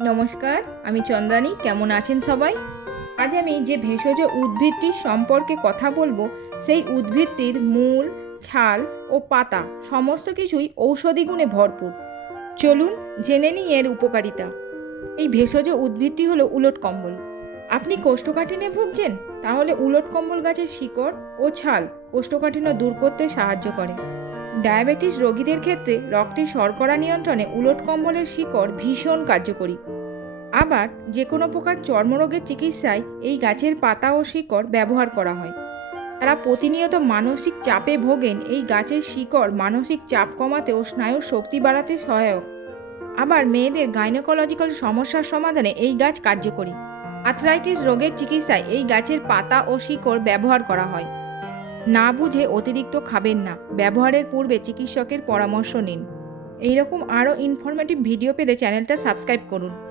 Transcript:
নমস্কার, আমি চন্দ্রানী, কেমন আছেন সবাই? আজ আমি যে ভেষজ উদ্ভিদটির সম্পর্কে কথা বলব, সেই উদ্ভিদটির মূল, ছাল ও পাতা সমস্ত কিছুই ঔষধি গুণে ভরপুর। চলুন জেনে নিই এর উপকারিতা। এই ভেষজ উদ্ভিদটি হলো উলট কম্বল। আপনি কোষ্ঠকাঠিন্য ভুগছেন, তাহলে উলট কম্বল গাছের শিকড় ও ছাল কোষ্ঠকাঠিন্য দূর করতে সাহায্য করে। ডায়াবেটিস রোগীদের ক্ষেত্রে রক্তে শর্করা নিয়ন্ত্রণে উলট কম্বলের শিকড় ভীষণ কার্যকরী। আবার যে কোনো প্রকার চর্মরোগের চিকিৎসায় এই গাছের পাতা ও শিকড় ব্যবহার করা হয়। তারা প্রতিনিয়ত মানসিক চাপে ভোগেন, এই গাছের শিকড় মানসিক চাপ কমাতে ও স্নায়ুর শক্তি বাড়াতে সহায়ক। আবার মেয়েদের গাইনোকোলজিক্যাল সমস্যার সমাধানে এই গাছ কার্যকরী। আর্থ্রাইটিস রোগের চিকিৎসায় এই গাছের পাতা ও শিকড় ব্যবহার করা হয়। না বুঝে অতিরিক্ত খাবেন না। ব্যবহারের পূর্বে চিকিৎসকের পরামর্শ নিন। এইরকম আরও ইনফরমেটিভ ভিডিও পেতে চ্যানেলটা সাবস্ক্রাইব করুন।